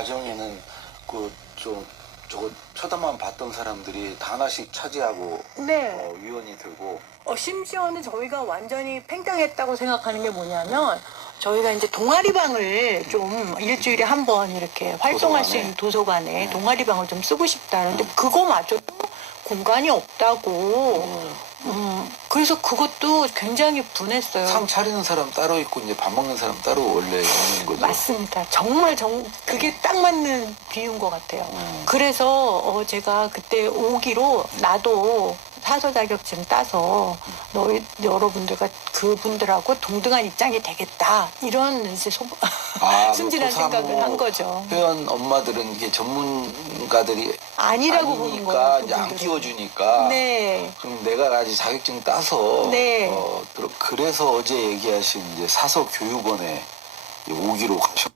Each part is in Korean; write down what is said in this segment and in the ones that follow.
과정에는 그 좀 저거 쳐다만 봤던 사람들이 다 하나씩 차지하고 네. 위원이 되고 심지어는 저희가 완전히 팽창했다고 생각하는 게 뭐냐면 저희가 이제 동아리방을 좀 일주일에 한 번 이렇게 활동할 수 있는 도서관에 동아리방을 좀 쓰고 싶다는데 그거마저도 공간이 없다고. 그래서 그것도 굉장히 분했어요. 상 차리는 사람 따로 있고 이제 밥 먹는 사람 따로 원래 있는 거죠. 맞습니다. 정말 그게 딱 맞는 비유인 것 같아요. 그래서 제가 그때 오기로 나도 사서 자격증 따서 여러분들과 그분들하고 동등한 입장이 되겠다. 이런 이제 순진한 생각을 한 거죠. 회원 엄마들은 이게 전문가들이 아니라고 보는 거예요. 이제 안 그분들은. 끼워주니까. 네. 그럼 내가 아직 자격증 따서 네. 그래서 어제 얘기하신 이제 사서 교육원에 오기로 가셨.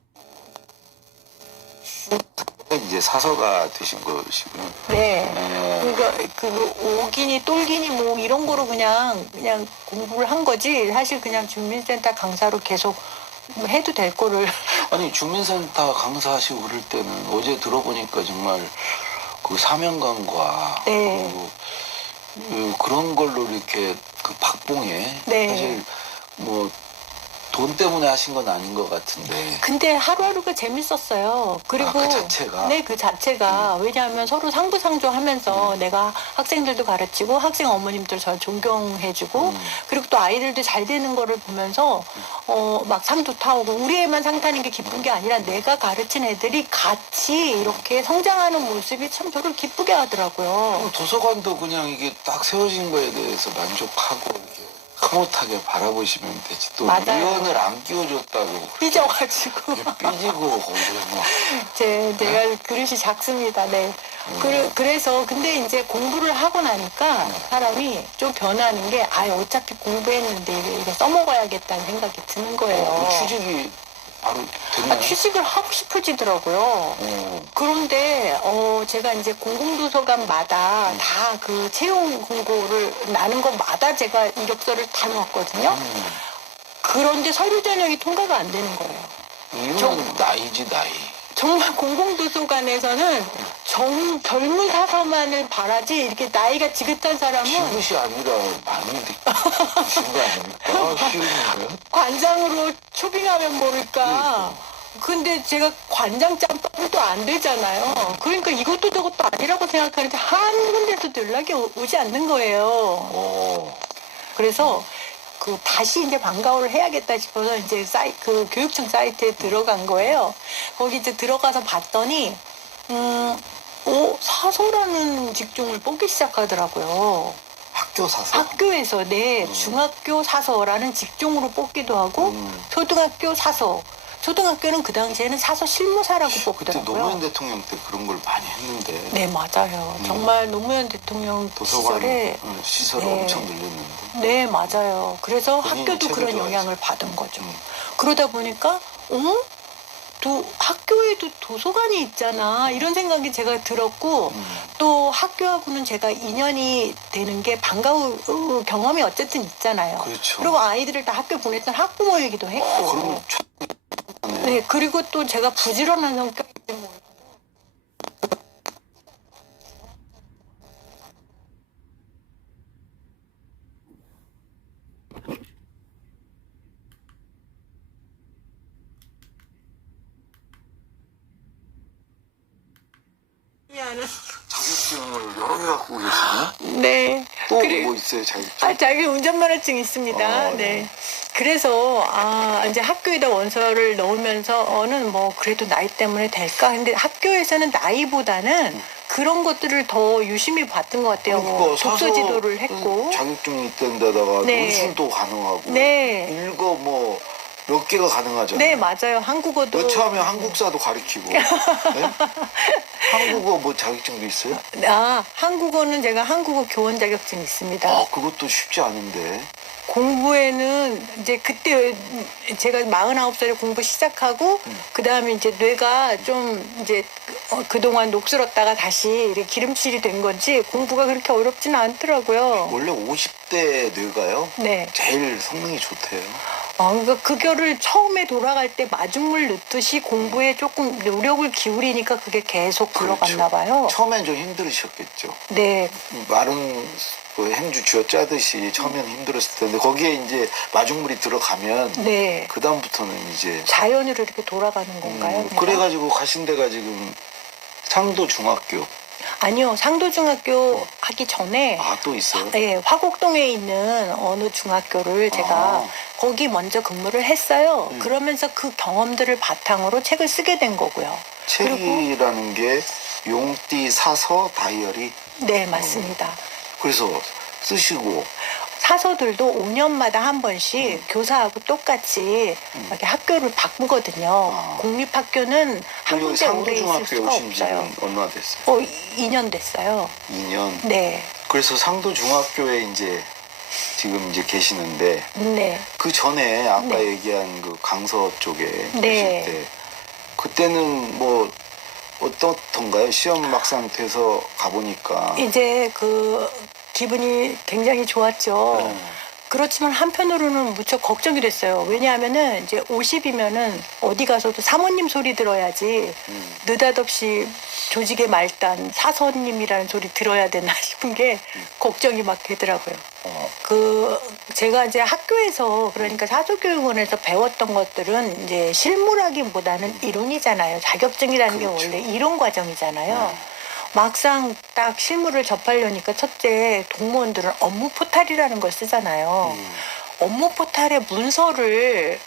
이제 사서가 되신 것이군요. 네. 네. 그러니까 그 오기니 똘기니 뭐 이런 거로 그냥 공부를 한 거지. 사실 그냥 주민센터 강사로 계속 해도 될 거를. 아니 주민센터 강사하시고 그럴 때는 어제 들어보니까 정말 그 사명감과 네. 그런 걸로 이렇게 그 박봉에 네. 사실 뭐 돈 때문에 하신 건 아닌 것 같은데. 근데 하루하루가 재밌었어요. 그리고 그 자체가? 네, 그 자체가. 왜냐하면 서로 상부상조하면서 내가 학생들도 가르치고 학생 어머님들 저 존경해주고 그리고 또 아이들도 잘 되는 거를 보면서 막 상도 타오고 우리 애만 상 타는 게 기쁜 게 아니라 내가 가르친 애들이 같이 이렇게 성장하는 모습이 참 저를 기쁘게 하더라고요. 도서관도 그냥 이게 딱 세워진 거에 대해서 만족하고 이렇게 흐뭇하게 바라보시면 되지. 또 맞아요. 위원을 안 끼워줬다고 삐져가지고. 삐지고 거기서 막 제가 그릇이 작습니다. 네. 그래서 근데 이제 공부를 하고 나니까 사람이 좀 변하는 게 어차피 공부했는데 이거 써먹어야겠다는 생각이 드는 거예요. 취직이 바로 됐나요? 취직을 하고 싶어지더라고요. 그런데 제가 이제 공공도서관마다 다 그 채용 공고를 나는 것마다 제가 이력서를 다 넣었거든요. 그런데 서류 전형이 통과가 안 되는 거예요. 이유는 나이지 나이. 정말 공공도서관에서는 젊은 사서만을 바라지 이렇게 나이가 지긋한 사람은 지긋이 아니라 많이 드신 거 아닙니까? 쉬운 거요? 관장으로 초빙하면 모를까. 근데 제가 관장 짬밥도 안 되잖아요. 그러니까 이것도 저것도 아니라고 생각하는데 한 군데서도 연락이 오지 않는 거예요. 그래서 다시 이제 방과후를 해야겠다 싶어서 이제 그 교육청 사이트에 들어간 거예요. 거기 이제 들어가서 봤더니, 사서라는 직종을 뽑기 시작하더라고요. 학교 사서? 학교에서, 네, 중학교 사서라는 직종으로 뽑기도 하고, 초등학교 사서. 초등학교는 그 당시에는 사서 실무사라고 그때 뽑더라고요. 노무현 대통령 때 그런 걸 많이 했는데. 네, 맞아요. 정말 노무현 대통령 도서관 시절에 시설을 네. 엄청 늘렸는데. 네, 맞아요. 그래서 본인이 학교도 책을 그런 좋아해서. 영향을 받은 거죠. 그러다 보니까, 학교에도 도서관이 있잖아. 이런 생각이 제가 들었고, 또 학교하고는 제가 인연이 되는 게 방과후 경험이 어쨌든 있잖아요. 그렇죠. 그리고 아이들을 다 학교 보냈던 학부모이기도 했고. 그러면 네, 그리고 또 제가 부지런한 성격이 때문에. 자격증을 여러 개 갖고 계시네? 네. 또 뭐 있어요, 자격증? 자기 운전면허증 있습니다. 네. 그래서 이제 학교에다 원서를 넣으면서는 뭐 그래도 나이 때문에 될까? 근데 학교에서는 나이보다는 그런 것들을 더 유심히 봤던 것 같아요. 뭐 독서 지도를 했고. 자격증이 있던 데다가 네. 논술도 가능하고. 네. 일거 뭐 몇 개가 가능하잖아요. 네, 맞아요. 한국어도. 처음에 한국사도 가르치고. 네? 한국어 뭐 자격증도 있어요? 한국어는 제가 한국어 교원 자격증 있습니다. 그것도 쉽지 않은데. 공부에는 이제 그때 제가 49살에 공부 시작하고 그다음에 이제 뇌가 좀 이제 그동안 녹슬었다가 다시 이렇게 기름칠이 된 건지 공부가 그렇게 어렵지는 않더라고요. 원래 50대 뇌가요? 네. 제일 성능이 좋대요. 그러니까 그거를 처음에 돌아갈 때 마중물 넣듯이 공부에 조금 노력을 기울이니까 그게 계속 굴러갔나 봐요. 처음엔 좀 힘들으셨겠죠. 네, 마른 그 행주 쥐어 짜듯이 처음에는 힘들었을 텐데 거기에 이제 마중물이 들어가면 네. 그 다음부터는 이제 자연으로 이렇게 돌아가는 건가요? 내가? 그래가지고 가신 데가 지금 상도 중학교. 아니요, 상도중학교 하기 전에 또 있어요? 네, 화곡동에 있는 어느 중학교를 제가 거기 먼저 근무를 했어요. 그러면서 그 경험들을 바탕으로 책을 쓰게 된 거고요. 책이라는 게 용띠 사서 다이어리. 네, 맞습니다. 그래서 쓰시고 사서들도 5년마다 한 번씩 교사하고 똑같이 이렇게 학교를 바꾸거든요. 국립학교는 한 여기 군데 오래 있을 상도중학교 수가 오신 없어요. 지는 얼마나 됐어요? 2년 됐어요. 2년. 네. 그래서 상도중학교에 이제 지금 이제 계시는데 네. 그 전에 아까 네. 얘기한 그 강서 쪽에 네. 계실 때 그때는 뭐 어떻던가요? 시험 막상 돼서 가보니까 이제 그 기분이 굉장히 좋았죠. 네. 그렇지만 한편으로는 무척 걱정이 됐어요. 왜냐하면은 이제 50이면은 어디 가서도 사모님 소리 들어야지 느닷없이 조직의 말단 사서님이라는 소리 들어야 되나 싶은 게 걱정이 막 되더라고요. 그 제가 이제 학교에서 그러니까 사조교육원에서 배웠던 것들은 이제 실무라기보다는 이론이잖아요. 자격증이라는 게 그렇죠. 원래 이론 과정이잖아요. 막상 딱 실무를 접하려니까 첫째 공무원들은 업무 포탈이라는 걸 쓰잖아요. 업무 포탈에 문서를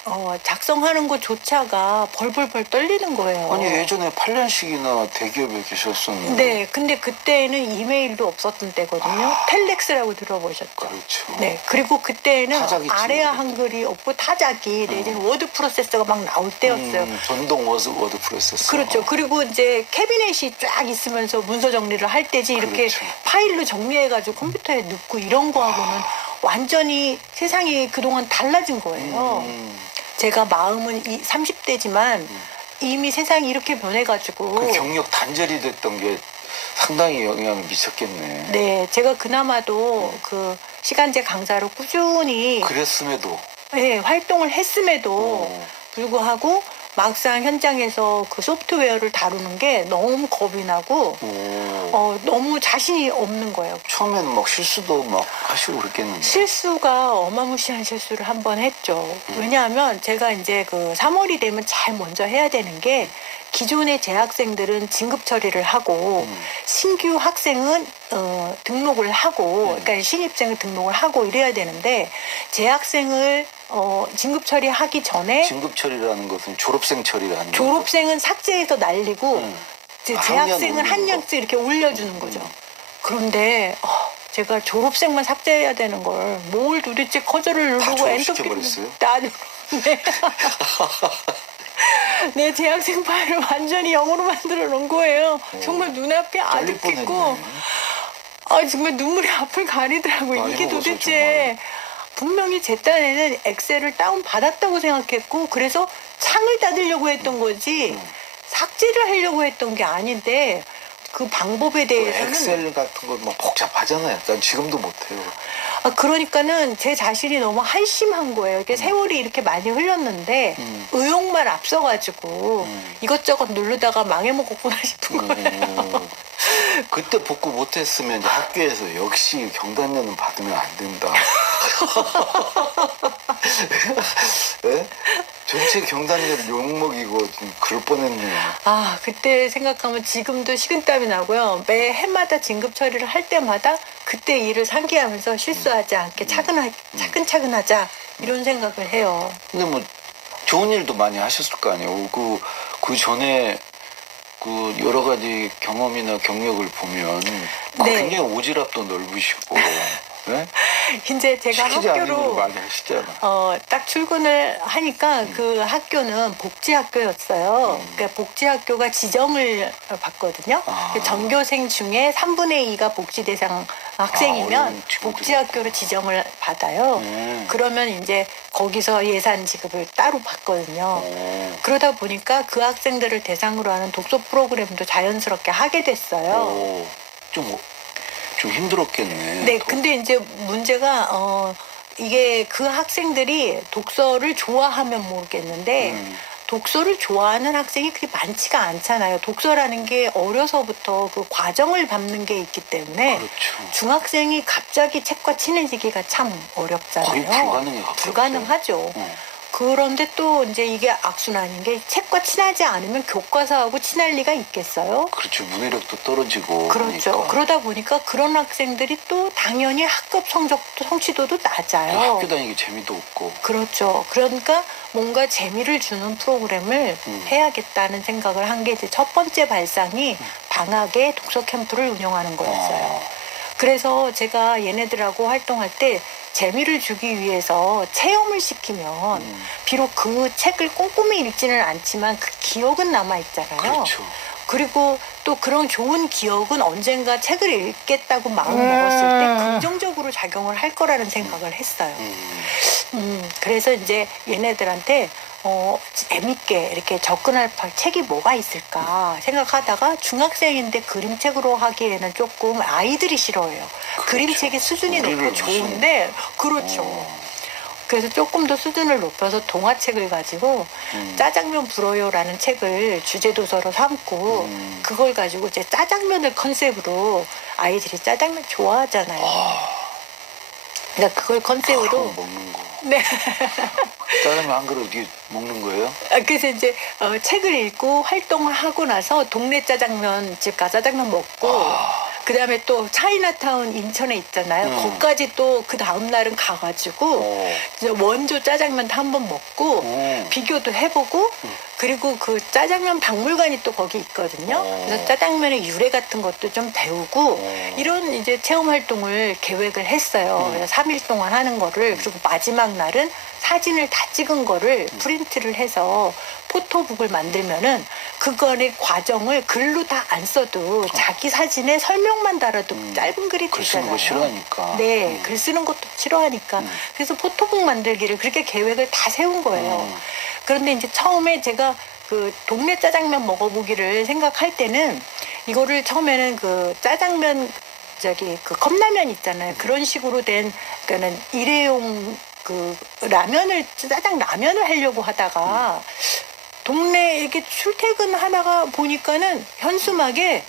작성하는 것조차가 벌벌벌 떨리는 거예요. 아니 예전에 8년씩이나 대기업에 계셨었는데 네, 근데 그때는 이메일도 없었던 때거든요. 텔렉스라고 들어보셨죠? 그렇죠. 네, 그리고 그때는 타자기 아래아 치고 한글이 없고 타자기 내지는 워드 프로세서가 막 나올 때였어요. 전동 워드 프로세서. 그렇죠. 그리고 이제 캐비넷이 쫙 있으면서 문서 정리를 할 때지 이렇게 그렇죠. 파일로 정리해가지고 컴퓨터에 넣고 이런 거하고는 완전히 세상이 그동안 달라진 거예요. 제가 마음은 30대지만 이미 세상이 이렇게 변해가지고 그 경력 단절이 됐던 게 상당히 영향을 미쳤겠네. 네, 제가 그나마도 그 시간제 강사로 꾸준히 그랬음에도 네, 활동을 했음에도 불구하고 막상 현장에서 그 소프트웨어를 다루는 게 너무 겁이 나고 너무 자신이 없는 거예요. 처음에는 막 실수도 막 하시고 그랬겠는데. 실수가 어마무시한 실수를 한 번 했죠. 왜냐하면 제가 이제 그 3월이 되면 제일 먼저 해야 되는 게 기존의 재학생들은 진급 처리를 하고 신규 학생은 등록을 하고 그러니까 신입생을 등록을 하고 이래야 되는데 재학생을 진급 처리하기 전에 진급 처리라는 것은 졸업생 처리라는 졸업생은 삭제해서 날리고 이제 재학생은 한 년씩 이렇게 올려주는 거죠. 그런데 제가 졸업생만 삭제해야 되는 걸 뭘 도대체 커저를 다 누르고 엔터 졸업시켜버렸어요? 다 네. 내 재학생 파일을 완전히 영어로 만들어 놓은 거예요. 정말 눈앞이 잘릴 아득했고 뻔했네. 정말 눈물이 앞을 가리더라고요. 많이 이게 먹었어, 도대체 분명히 제 딴에는 엑셀을 다운 받았다고 생각했고 그래서 창을 닫으려고 했던 거지 삭제를 하려고 했던 게 아닌데 그 방법에 대해서는 엑셀 같은 거 막 복잡하잖아요. 난 지금도 못해요. 그러니까는 제 자신이 너무 한심한 거예요. 이게 세월이 이렇게 많이 흘렀는데 의욕만 앞서가지고 이것저것 누르다가 망해먹었구나 싶은 거예요. 그때 복구 못했으면 이제 학교에서 역시 경단련은 받으면 안 된다. 네? 전체 경단련을 욕먹이고 좀 그럴 뻔했네요. 그때 생각하면 지금도 식은땀이 나고요. 매 해마다 진급 처리를 할 때마다 그때 일을 상기하면서 실수하지 않게 차근차근 하자 이런 생각을 해요. 근데 뭐 좋은 일도 많이 하셨을 거 아니에요. 그 전에 그 여러 가지 경험이나 경력을 보면 네. 굉장히 오지랖도 넓으시고 네? 이제 제가 시키지 않는 일을 학교로 많이 하시잖아. 딱 출근을 하니까 그 학교는 복지학교였어요. 그러니까 복지학교가 지정을 받거든요. 전교생 중에 3분의 2가 복지 대상 학생이면 어려운 친구들이 복지학교로 지정을 받아요. 그러면 이제 거기서 예산 지급을 따로 받거든요. 그러다 보니까 그 학생들을 대상으로 하는 독서 프로그램도 자연스럽게 하게 됐어요. 좀 힘들었겠네. 네, 근데 이제 문제가 이게 그 학생들이 독서를 좋아하면 모르겠는데 독서를 좋아하는 학생이 그렇게 많지가 않잖아요. 독서라는 게 어려서부터 그 과정을 밟는 게 있기 때문에 그렇죠. 중학생이 갑자기 책과 친해지기가 참 어렵잖아요. 거의 불가능해 가까웠어요. 불가능하죠. 그런데 또 이제 이게 악순환인 게 책과 친하지 않으면 교과서하고 친할 리가 있겠어요? 그렇죠. 문해력도 떨어지고. 그렇죠. 그러니까. 그러다 보니까 그런 학생들이 또 당연히 학급 성적도 성취도도 낮아요. 학교 다니기 재미도 없고. 그렇죠. 그러니까 뭔가 재미를 주는 프로그램을 해야겠다는 생각을 한 게 이제 첫 번째 발상이 방학에 독서 캠프를 운영하는 거였어요. 그래서 제가 얘네들하고 활동할 때 재미를 주기 위해서 체험을 시키면 비록 그 책을 꼼꼼히 읽지는 않지만 그 기억은 남아있잖아요. 그렇죠. 그리고 또 그런 좋은 기억은 언젠가 책을 읽겠다고 마음 먹었을 때 긍정적으로 작용을 할 거라는 생각을 했어요. 그래서 이제 얘네들한테 재밌게 이렇게 접근할 책이 뭐가 있을까 생각하다가 중학생인데 그림책으로 하기에는 조금 아이들이 싫어해요. 그렇죠. 그림책의 수준이 우리를 높고 무슨- 좋은데 그렇죠. 그래서 조금 더 수준을 높여서 동화책을 가지고 짜장면 불어요라는 책을 주제 도서로 삼고 그걸 가지고 이제 짜장면을 컨셉으로 아이들이 짜장면 좋아하잖아요. 그러니까 그걸 컨셉으로 먹는 거. 네. 짜장면 한 그릇 이렇게 먹는 거예요? 그래서 이제 책을 읽고 활동을 하고 나서 동네 짜장면 집 가 짜장면 먹고 그다음에 또 차이나타운 인천에 있잖아요. 거기까지 또 그 다음 날은 가가지고 이제 원조 짜장면 한번 먹고 비교도 해보고 그리고 그 짜장면 박물관이 또 거기 있거든요. 그래서 짜장면의 유래 같은 것도 좀 배우고 이런 이제 체험 활동을 계획을 했어요. 그래서 3일 동안 하는 거를 그리고 마지막 날은 사진을 다 찍은 거를 프린트를 해서 포토북을 만들면은 그거의 과정을 글로 다 안 써도 자기 사진에 설명만 달아도 짧은 글이 글 쓰는 되잖아요. 거 싫어하니까. 네, 글 쓰는 것도 싫어하니까. 그래서 포토북 만들기를 그렇게 계획을 다 세운 거예요. 그런데 이제 처음에 제가 그 동네 짜장면 먹어보기를 생각할 때는 이거를 처음에는 그 짜장면 그 컵라면 있잖아요. 그런 식으로 된 그러니까는 일회용 그 짜장 라면을 하려고 하다가 동네 이렇게 출퇴근 하다가 보니까는 현수막에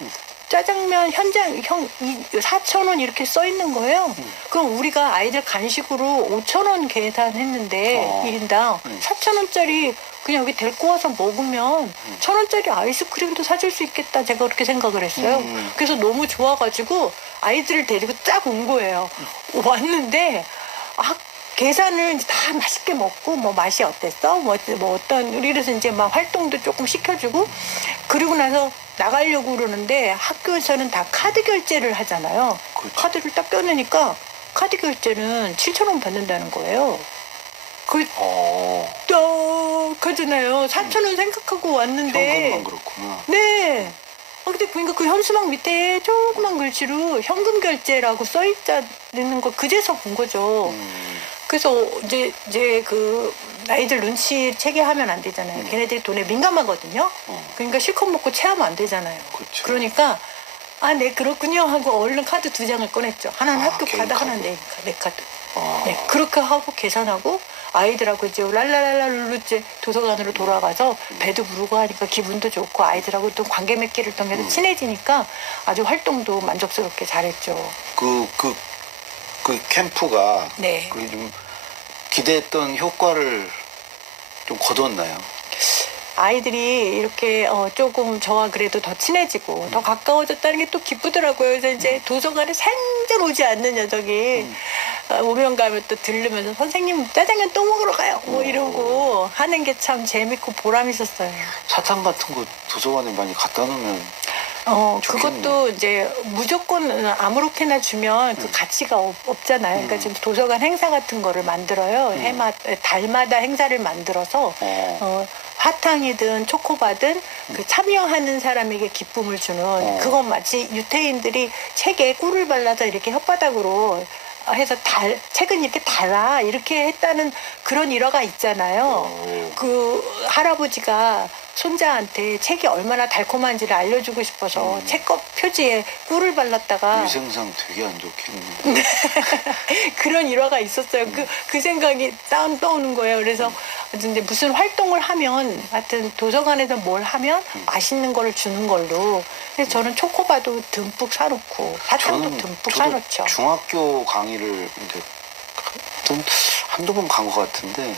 짜장면 현장 4,000원 이렇게 써 있는 거예요. 그럼 우리가 아이들 간식으로 5,000원 계산했는데 1인당 4,000원짜리 그냥 여기 데리고 와서 먹으면 1,000원짜리 아이스크림도 사줄 수 있겠다. 제가 그렇게 생각을 했어요. 그래서 너무 좋아가지고 아이들을 데리고 쫙 온 거예요. 왔는데 계산을 이제 다 맛있게 먹고 뭐 맛이 어땠어? 뭐 어떤 우리 그래서 이제 막 활동도 조금 시켜주고 그리고 나서 나가려고 그러는데 학교에서는 다 카드 결제를 하잖아요. 그렇죠. 카드를 딱 껴내니까 카드 결제는 7,000원 받는다는 거예요. 하잖아요. 4,000원 생각하고 왔는데. 현금만 그렇구나. 네. 근데 보니까 그 현수막 밑에 조그만 글씨로 현금 결제라고 써 있다는 거 그제서 본 거죠. 그래서 이제 그 아이들 눈치 채게 하면 안 되잖아요. 걔네들이 돈에 민감하거든요. 그러니까 실컷 먹고 체하면 안 되잖아요. 그렇죠. 그러니까 네 그렇군요 하고 얼른 카드 2장을 꺼냈죠. 하나는 학교 개인 카드, 카드. 하나는 내 카드. 네, 그렇게 하고 계산하고 아이들하고 이제 랄랄랄랄 이제 도서관으로 돌아가서 배도 부르고 하니까 기분도 좋고 아이들하고 또 관계 맺기를 통해서 친해지니까 아주 활동도 만족스럽게 잘했죠. 그 캠프가 네. 그게 좀 기대했던 효과를 좀 거뒀나요? 아이들이 이렇게 조금 저와 그래도 더 친해지고 더 가까워졌다는 게 또 기쁘더라고요. 그래서 이제 도서관에 생전 오지 않는 녀석이 오면 가면 또 들르면서 선생님 짜장면 또 먹으러 가요. 뭐 이러고 하는 게 참 재밌고 보람 있었어요. 사탕 같은 거 도서관에 많이 갖다 놓으면 좋겠네요. 그것도 이제 무조건 아무렇게나 주면 그 가치가 없잖아요. 그러니까 지금 도서관 행사 같은 거를 만들어요. 달마다 행사를 만들어서 화탕이든 초코바든 그 참여하는 사람에게 기쁨을 주는 그건 마치 유태인들이 책에 꿀을 발라서 이렇게 혓바닥으로 해서 책은 이렇게 달아 이렇게 했다는 그런 일화가 있잖아요. 그 할아버지가 손자한테 책이 얼마나 달콤한지를 알려주고 싶어서 책겉 표지에 꿀을 발랐다가 위생상 되게 안 좋겠네. 그런 일화가 있었어요. 그 생각이 떠오는 거예요. 그래서 이제 무슨 활동을 하면, 하여튼 도서관에서 뭘 하면 맛있는 거를 주는 걸로. 그래서 저는 초코바도 듬뿍 사놓고, 사탕도 듬뿍 사놓죠. 중학교 강의를 이제 한두 번 간 것 같은데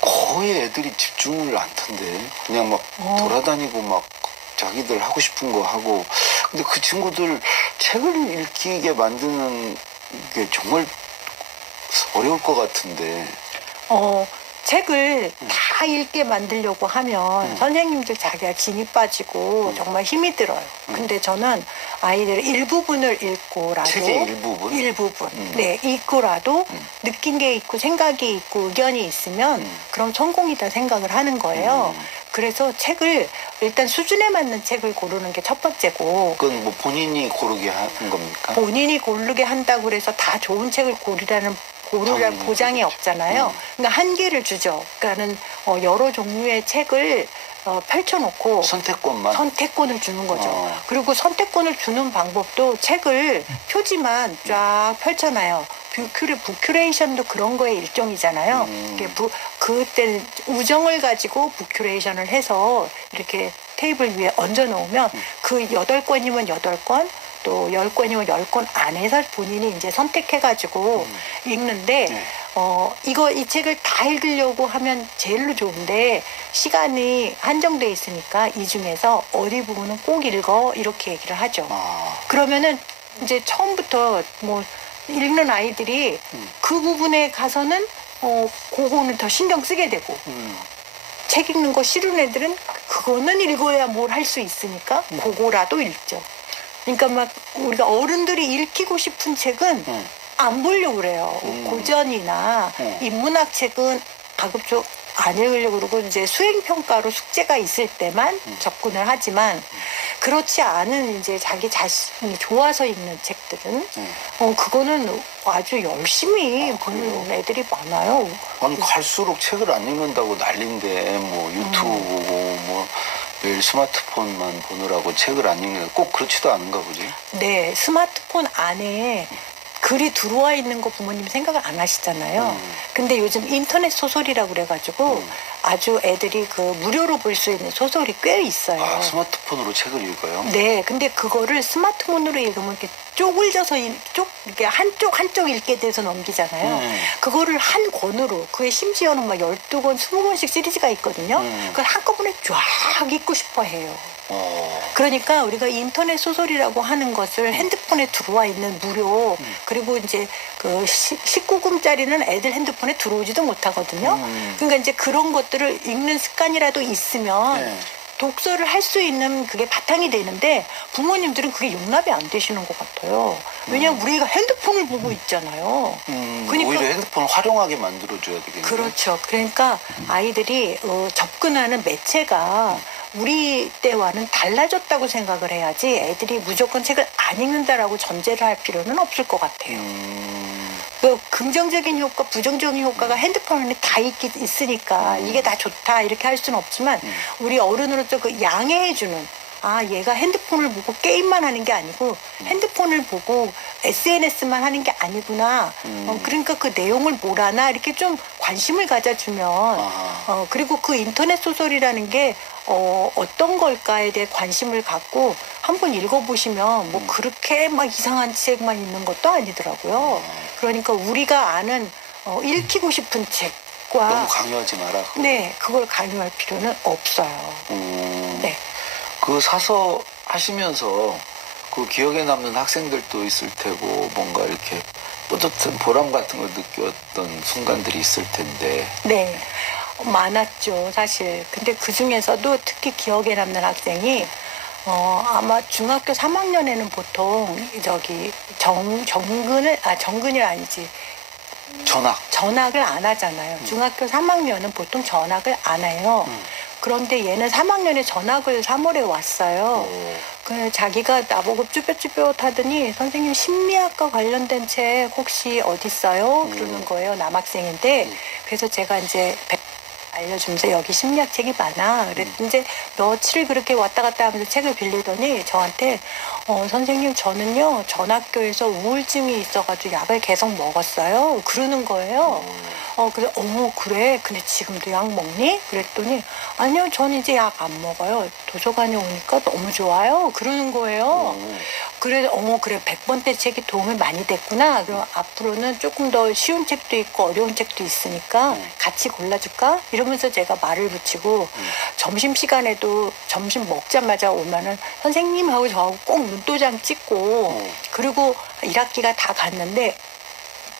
거의 애들이 집중을 안 턴대. 그냥 막 돌아다니고 막 자기들 하고 싶은 거 하고. 근데 그 친구들 책을 읽히게 만드는 게 정말 어려울 것 같은데. 책을 다 읽게 만들려고 하면 선생님들 자기가 진이 빠지고 정말 힘이 들어요. 근데 저는 아이들 일부분을 읽고라도 책의 일부분? 일부분. 네, 읽고라도 느낀 게 있고 생각이 있고 의견이 있으면 그럼 성공이다 생각을 하는 거예요. 그래서 책을 일단 수준에 맞는 책을 고르는 게 첫 번째고. 그건 뭐 본인이 고르게 하는 겁니까? 본인이 고르게 한다고 해서 다 좋은 책을 고르라는 보장이 그렇죠. 없잖아요. 그러니까 한계를 주죠. 그러니까는 여러 종류의 책을 펼쳐놓고 선택권을 주는 거죠. 그리고 선택권을 주는 방법도 책을 표지만 쫙 펼쳐놔요. 부큐레이션도 그런 거의 일종이잖아요. 그때 우정을 가지고 부큐레이션을 해서 이렇게 테이블 위에 얹어놓으면 그 8권이면 8권, 또 10권이면 10권 안에서 본인이 이제 선택해가지고 읽는데, 이 책을 다 읽으려고 하면 제일로 좋은데, 시간이 한정돼 있으니까 이 중에서 어디 부분은 꼭 읽어, 이렇게 얘기를 하죠. 그러면은 이제 처음부터 뭐, 읽는 아이들이 그 부분에 가서는, 그거는 더 신경 쓰게 되고, 책 읽는 거 싫은 애들은 그거는 읽어야 뭘 할 수 있으니까 그거라도 읽죠. 그러니까 막 우리가 어른들이 읽히고 싶은 책은 안 보려고 그래요. 고전이나 인문학 책은 가급적 안 읽으려고 그러고 이제 수행평가로 숙제가 있을 때만 접근을 하지만 그렇지 않은 이제 자기 자신이 좋아서 읽는 책들은 그거는 아주 열심히 보는 애들이 많아요. 아니 갈수록 책을 안 읽는다고 난린데 뭐 유튜브 보고 뭐 매일 스마트폰만 보느라고 책을 안 읽는 꼭 그렇지도 않은가 보지? 네, 스마트폰 안에 글이 들어와 있는 거 부모님 생각을 안 하시잖아요. 근데 요즘 인터넷 소설이라고 그래가지고 아주 애들이 그 무료로 볼 수 있는 소설이 꽤 있어요. 아, 스마트폰으로 책을 읽어요? 네, 근데 그거를 스마트폰으로 읽으면 이렇게 쪼글져서 이렇게 한쪽 읽게 돼서 넘기잖아요. 그거를 한 권으로, 그게 심지어는 막 12권, 20권씩 시리즈가 있거든요. 그걸 한꺼번에 쫙 읽고 싶어 해요. 그러니까 우리가 인터넷 소설이라고 하는 것을 핸드폰에 들어와 있는 무료, 그리고 이제 그 19금짜리는 애들 핸드폰에 들어오지도 못하거든요. 그러니까 이제 그런 것들을 읽는 습관이라도 있으면 독서를 할 수 있는 그게 바탕이 되는데 부모님들은 그게 용납이 안 되시는 것 같아요. 왜냐하면 우리가 핸드폰을 보고 있잖아요. 그러니까 오히려 핸드폰을 활용하게 만들어줘야 되겠네요. 그렇죠. 그러니까 아이들이 접근하는 매체가 우리 때와는 달라졌다고 생각을 해야지 애들이 무조건 책을 안 읽는다라고 전제를 할 필요는 없을 것 같아요. 그 긍정적인 효과, 부정적인 효과가 핸드폰 안에 다 있으니까 이게 다 좋다 이렇게 할 수는 없지만 우리 어른으로서 그 양해해주는, 아, 얘가 핸드폰을 보고 게임만 하는 게 아니고 핸드폰을 보고 SNS만 하는 게 아니구나. 그러니까 그 내용을 뭘 하나 이렇게 좀 관심을 가져주면 그리고 그 인터넷 소설이라는 게 어떤 걸까에 대해 관심을 갖고 한번 읽어보시면 뭐 그렇게 막 이상한 책만 있는 것도 아니더라고요. 그러니까 우리가 아는 읽히고 싶은 책과 너무 강요하지 마라. 네, 그걸 강요할 필요는 없어요. 네. 그 사서 하시면서 그 기억에 남는 학생들도 있을 테고 뭔가 이렇게 뿌듯한 보람 같은 걸 느꼈던 순간들이 있을 텐데. 네, 많았죠, 사실. 근데 그 중에서도 특히 기억에 남는 학생이 아마 중학교 3학년에는 보통 정근이 아니지. 전학을 안 하잖아요. 중학교 3학년은 보통 전학을 안 해요. 그런데 얘는 3학년에 전학을 3월에 왔어요. 그 자기가 나보고 쭈뼛쭈뼛 하더니 선생님 심리학과 관련된 책 혹시 어디 있어요? 그러는 거예요. 남학생인데. 그래서 제가 이제 알려주면서 여기 심리학 책이 많아. 그랬더니 이제 며칠 그렇게 왔다 갔다 하면서 책을 빌리더니 저한테 선생님 저는요 전 학교에서 우울증이 있어가지고 약을 계속 먹었어요. 그러는 거예요. 그래서 그래? 근데 지금도 약 먹니? 그랬더니 아니요 저는 이제 약 안 먹어요. 도서관에 오니까 너무 좋아요. 그러는 거예요. 그래서 그래 100번째 책이 도움이 많이 됐구나. 그럼 앞으로는 조금 더 쉬운 책도 있고 어려운 책도 있으니까 같이 골라줄까? 이러면서 제가 말을 붙이고 점심시간에도 점심 먹자마자 오면은 선생님 하고 저하고 꼭 눈도장 찍고 그리고 1학기가 다 갔는데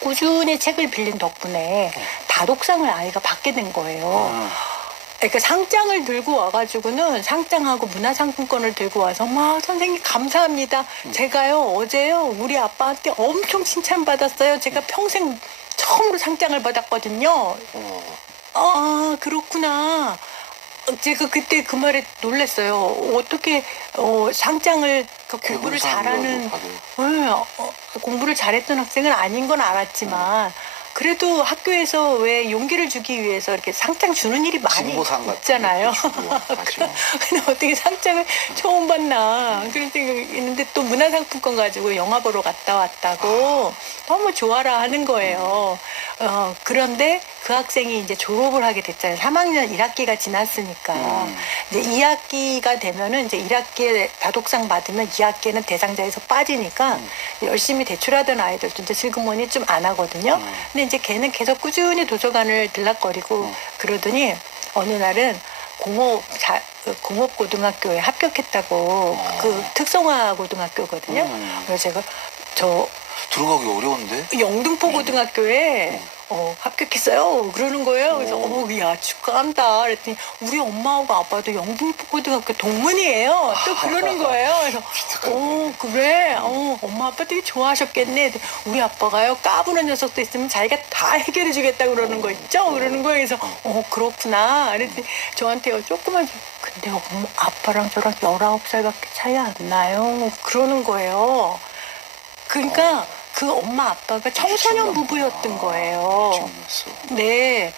꾸준히 책을 빌린 덕분에 다독상을 아이가 받게 된 거예요. 그러니까 상장을 들고 와가지고는 상장하고 문화상품권을 들고 와서 막 선생님 감사합니다. 제가요 어제요 우리 아빠한테 엄청 칭찬받았어요. 제가 평생 처음으로 상장을 받았거든요. 아 그렇구나. 제가 그때 그 말에 놀랐어요. 어떻게 상장을 공부를 잘하는 공부를 잘했던 학생은 아닌 건 알았지만 그래도 학교에서 왜 용기를 주기 위해서 이렇게 상장 주는 일이 많이 있잖아요. 근데 어떻게 상장을 처음 받나 그런 생각이 있는데 또 문화상품권 가지고 영화 보러 갔다 왔다고 너무 좋아라 하는 거예요. 그런데 그 학생이 이제 졸업을 하게 됐잖아요. 3학년 1학기가 지났으니까. 이제 2학기가 되면은 이제 1학기에 다독상 받으면 2학기에는 대상자에서 빠지니까 열심히 대출하던 아이들도 이제 슬그머니 좀 안 하거든요. 근데 이제 걔는 계속 꾸준히 도서관을 들락거리고 그러더니 어느 날은 공업고등학교에 합격했다고 그 특성화 고등학교거든요. 그래서 제가 들어가기 어려운데? 영등포 고등학교에 합격했어요. 그러는 거예요. 그래서 야 축하한다. 그랬더니 우리 엄마하고 아빠도 영등포 고등학교 동문이에요. 또 그러는 거예요. 그래서 그래. 엄마 아빠 되게 좋아하셨겠네. 우리 아빠가요 까부는 녀석도 있으면 자기가 다 해결해 주겠다 그러는 거 있죠. 그러는 거예요. 그래서 그렇구나. 그랬더니 저한테요 조그만 근데 엄마 아빠랑 저랑 19살밖에 차이 안 나요. 그러는 거예요. 그러니까 그 엄마 아빠가 청소년 부부였던 거예요. 네.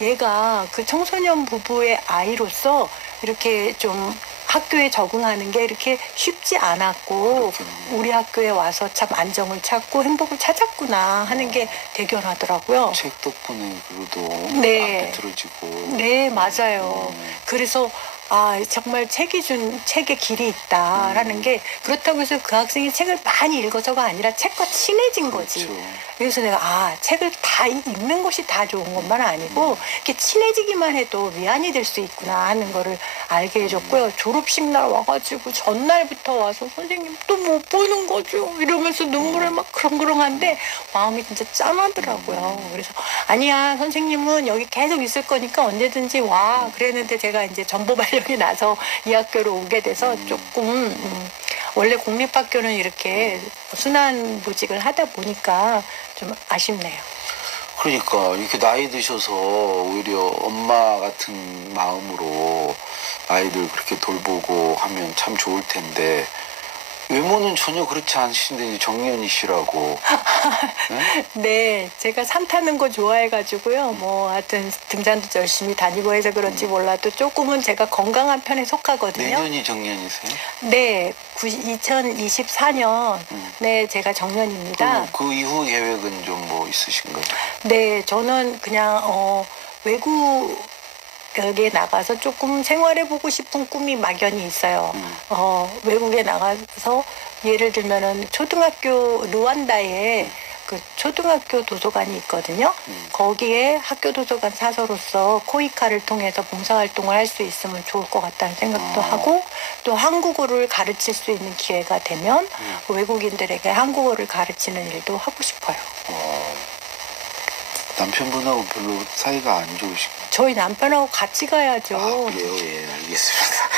얘가 그 청소년 부부의 아이로서 이렇게 좀 학교에 적응하는 게 이렇게 쉽지 않았고 우리 학교에 와서 참 안정을 찾고 행복을 찾았구나 하는 게 대견하더라고요. 책 덕분에 그래도 네. 앞에 들어지고. 네, 맞아요. 그래서 정말 책이 준 책에 길이 있다라는 게 그렇다고 해서 그 학생이 책을 많이 읽어서가 아니라 책과 친해진 거지. 그래서 내가 책을 다 읽는 것이 다 좋은 것만 아니고 이렇게 친해지기만 해도 위안이 될 수 있구나 하는 거를 알게 해줬고요. 졸업식 날 와가지고 전날부터 와서 선생님 또 못 보는 거죠. 이러면서 눈물을 막 그렁그렁한데 마음이 진짜 짠하더라고요. 그래서 아니야 선생님은 여기 계속 있을 거니까 언제든지 와. 그랬는데 제가 이제 전보 발령이 나서 이 학교로 오게 돼서 조금 원래 공립학교는 이렇게 순환 보직을 하다 보니까 좀 아쉽네요. 그러니까 이렇게 나이 드셔서 오히려 엄마 같은 마음으로 아이들 그렇게 돌보고 하면 참 좋을 텐데 외모는 전혀 그렇지 않으신데 정연이시라고. 네, 제가 산 타는 거 좋아해가지고요. 하여튼 등산도 열심히 다니고 해서 그런지 몰라도 조금은 제가 건강한 편에 속하거든요. 내년이 정년이세요? 네, 2024년 네 제가 정년입니다. 그 이후 계획은 좀 뭐 있으신가요? 네, 저는 그냥 외국에 나가서 조금 생활해보고 싶은 꿈이 막연히 있어요. 외국에 나가서 예를 들면은 초등학교 르완다에 그 초등학교 도서관이 있거든요. 거기에 학교 도서관 사서로서 코이카를 통해서 봉사활동을 할 수 있으면 좋을 것 같다는 생각도 하고 또 한국어를 가르칠 수 있는 기회가 되면 외국인들에게 한국어를 가르치는 일도 하고 싶어요. 남편분하고 별로 사이가 안 좋으신가요? 저희 남편하고 같이 가야죠. 그래요? 예, 알겠습니다.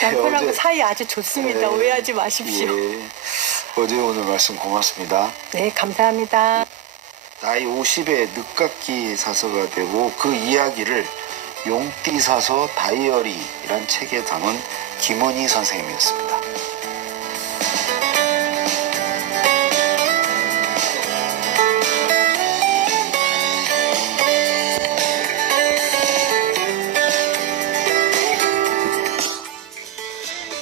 남편하고 어제, 사이 아주 좋습니다. 오해하지 마십시오. 예, 어제 오늘 말씀 고맙습니다. 네, 감사합니다. 나이 50에 늦깎이 사서가 되고 그 이야기를 용띠 사서 다이어리란 책에 담은 김은희 선생님이었습니다.